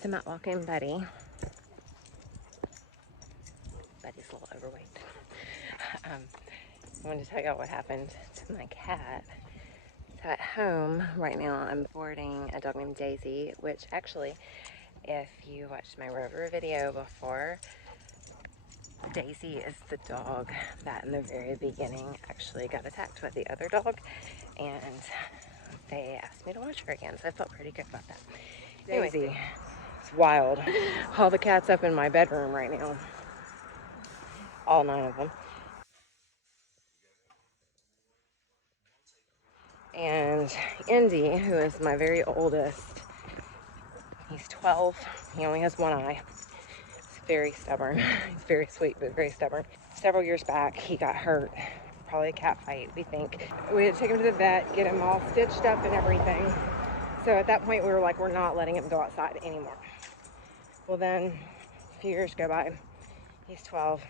So I'm out walking Buddy. Buddy's a little overweight. I wanted to tell y'all what happened to my cat. So at home right now I'm boarding a dog named Daisy, which actually, if you watched my Rover video before, Daisy is the dog that in the very beginning actually got attacked by the other dog, and they asked me to watch her again, so I felt pretty good about that. Daisy, it's wild. All the cats up in my bedroom right now. All 9 of them. And Indy, who is my very oldest, he's 12. He only has one eye. He's very stubborn. He's very sweet, but very stubborn. Several years back, he got hurt. Probably a cat fight, we think. We had to take him to the vet, get him all stitched up and everything. So at that point, we were like, we're not letting him go outside anymore. Well, then a few years go by. He's 12.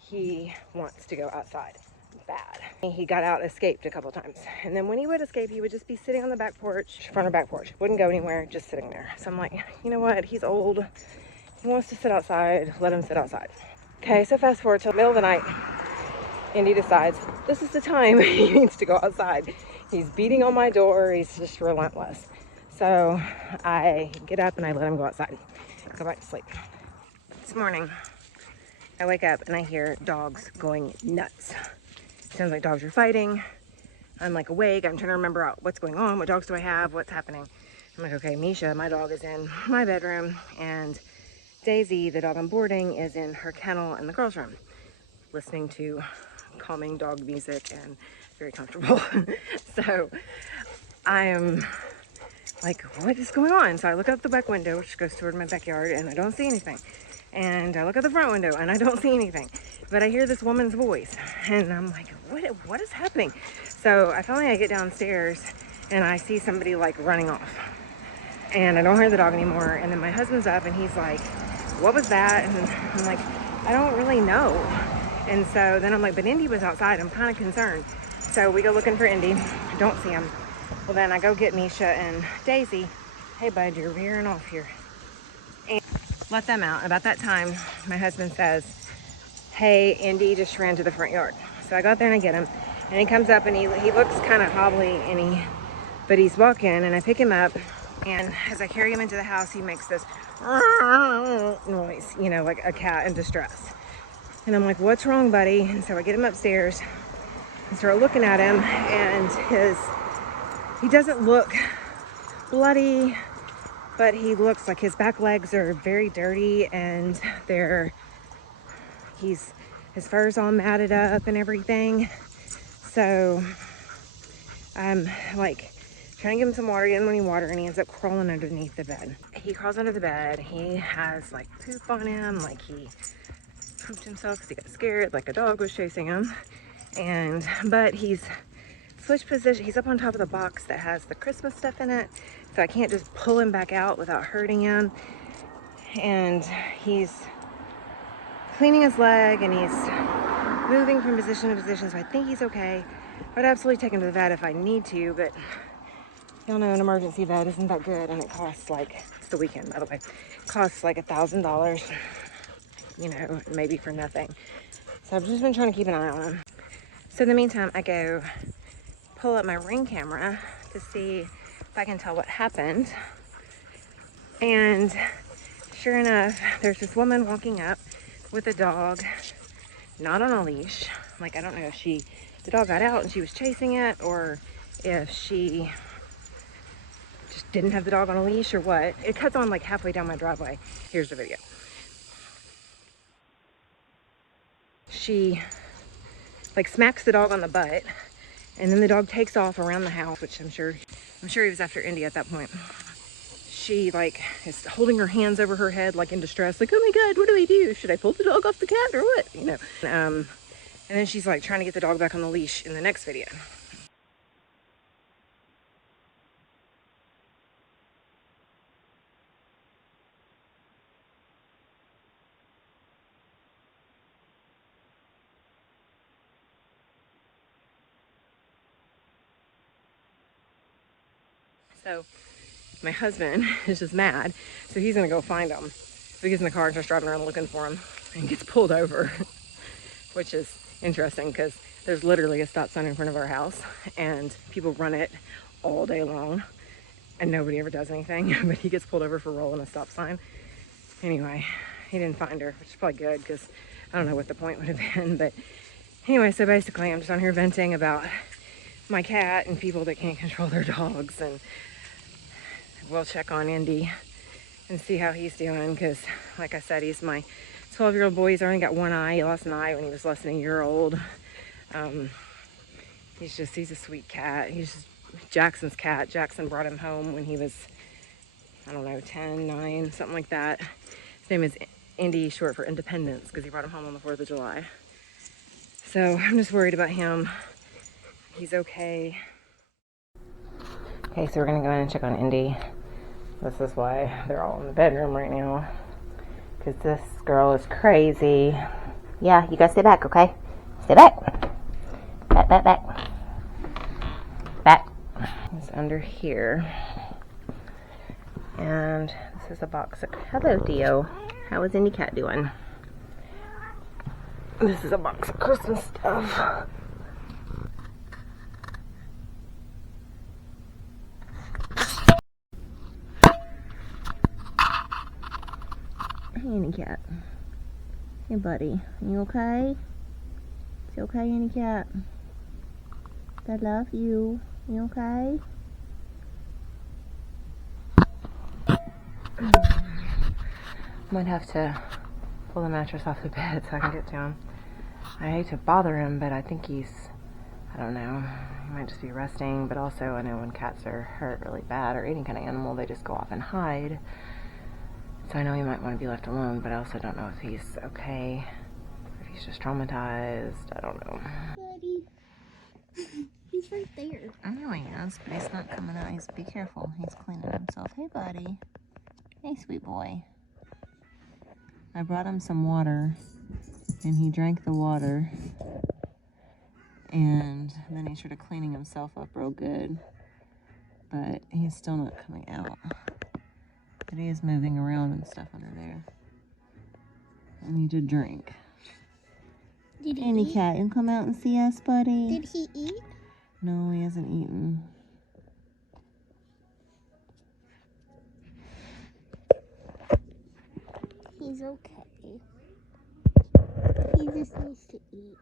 He wants to go outside bad. He got out, escaped a couple times. And then when he would escape, he would just be sitting on the back porch, front of back porch. Wouldn't go anywhere, just sitting there. So I'm like, you know what? He's old. He wants to sit outside. Let him sit outside. Okay, so fast forward to the middle of the night. Indy decides this is the time he needs to go outside. He's beating on my door. He's just relentless. So I get up and I let him go outside. Go back to sleep. This morning, I wake up and I hear dogs going nuts. Sounds like dogs are fighting. I'm like awake. I'm trying to remember out what's going on. What dogs do I have? What's happening? I'm like, okay, Misha, my dog, is in my bedroom, and Daisy, the dog I'm boarding, is in her kennel in the girls' room, listening to calming dog music and very comfortable. So I am like, what is going on? So I look out the back window, which goes toward my backyard, and I don't see anything. And I look at the front window and I don't see anything, but I hear this woman's voice and I'm like, what is happening? So I get downstairs and I see somebody like running off, and I don't hear the dog anymore. And then my husband's up and he's like, what was that? And I'm like, I don't really know. And so then I'm like, but Indy was outside. I'm kind of concerned. So we go looking for Indy. I don't see him. Well, then I go get Misha and Daisy. Hey bud, you're veering off here. And let them out. About that time, my husband says, hey, Indy just ran to the front yard. So I go out there and I get him, and he comes up and he looks kind of hobbly, but he's walking, and I pick him up, and as I carry him into the house, he makes this noise, like a cat in distress. And I'm like, what's wrong, buddy? And so I get him upstairs and start looking at him, and he doesn't look bloody, but he looks like his back legs are very dirty, and his fur's all matted up and everything. So I'm like trying to give him some water, get him any water, and he ends up crawling underneath the bed. He crawls under the bed. He has like poop on him, like he pooped himself because he got scared, like a dog was chasing him. But he's switched position. He's up on top of the box that has the Christmas stuff in it, so I can't just pull him back out without hurting him. And he's cleaning his leg and he's moving from position to position, so I think he's okay. I'd absolutely take him to the vet if I need to, but y'all know an emergency vet isn't that good, and it costs like, it's the weekend by the way, it costs like $1,000, maybe for nothing. So I've just been trying to keep an eye on him. So in the meantime, I go pull up my Ring camera to see if I can tell what happened. And sure enough, there's this woman walking up with a dog, not on a leash. Like, I don't know if the dog got out and she was chasing it, or if she just didn't have the dog on a leash or what. It cuts on like halfway down my driveway. Here's the video. She like smacks the dog on the butt, and then the dog takes off around the house, which I'm sure he was after Indy at that point. She like is holding her hands over her head like in distress, like, oh my god, what do I do? Should I pull the dog off the cat or what? And then she's like trying to get the dog back on the leash in the next video. So my husband is just mad, so he's gonna go find him. So he gets in the car and starts driving around looking for him and gets pulled over, which is interesting because there's literally a stop sign in front of our house and people run it all day long and nobody ever does anything, but he gets pulled over for rolling a stop sign. Anyway, he didn't find her, which is probably good because I don't know what the point would have been. But anyway, so basically I'm just on here venting about my cat and people that can't control their dogs, and we'll check on Indy and see how he's doing because, like I said, he's my 12-year-old boy. He's only got one eye. He lost an eye when he was less than a year old. He's a sweet cat. He's just Jackson's cat. Jackson brought him home when he was, I don't know, 10, 9, something like that. His name is Indy, short for Independence, because he brought him home on the 4th of July. So I'm just worried about him. He's okay. Okay, so we're gonna go in and check on Indy. This is why they're all in the bedroom right now, because this girl is crazy. Yeah, you guys stay back, okay? Stay back. Back, back, back. Back. It's under here. And this is a box of, hello Theo. How is Indy cat doing? This is a box of Christmas stuff. Hey, Indy cat. Hey, buddy. You okay? Is you okay, Indy cat? I love you. You okay? Might have to pull the mattress off the bed so I can get to him. I hate to bother him, but I think he's, I don't know, he might just be resting. But also, I know when cats are hurt really bad, or any kind of animal, they just go off and hide. So I know he might want to be left alone, but I also don't know if he's okay, if he's just traumatized. I don't know. Buddy. He's right there. I know he is, but he's not coming out. Be careful. He's cleaning himself. Hey, buddy. Hey, sweet boy. I brought him some water, and he drank the water, and then he started cleaning himself up real good, but he's still not coming out. But he is moving around and stuff under there. I need to drink. Did he Andy eat? cat, you come out and see us, buddy? Did he eat? No, he hasn't eaten. He's okay. He just needs to eat.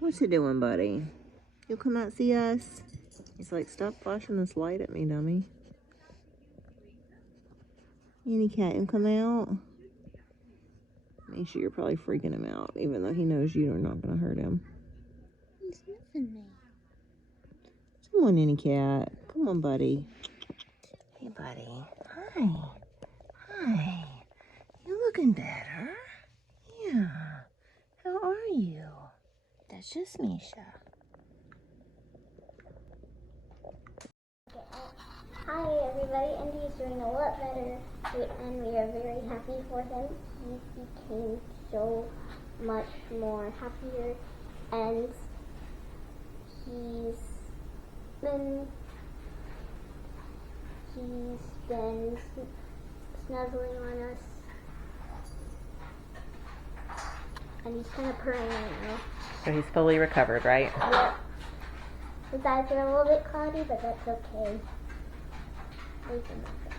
What you doing, buddy? You'll come out and see us? He's like, stop flashing this light at me, dummy. Any cat, you come out? Make sure you're probably freaking him out, even though he knows you are not going to hurt him. He's sniffing me. Come on, any cat. Come on, buddy. Hey, buddy. Hi. Hi. You're looking better. Yeah. How are you? That's just Misha. Hi everybody, Indy is doing a lot better, and we are very happy for him. He became so much more happier, and he's been snuggling on us, and he's kind of purring now. So he's fully recovered, right? Yep. His eyes are a little bit cloudy, but that's okay. They can look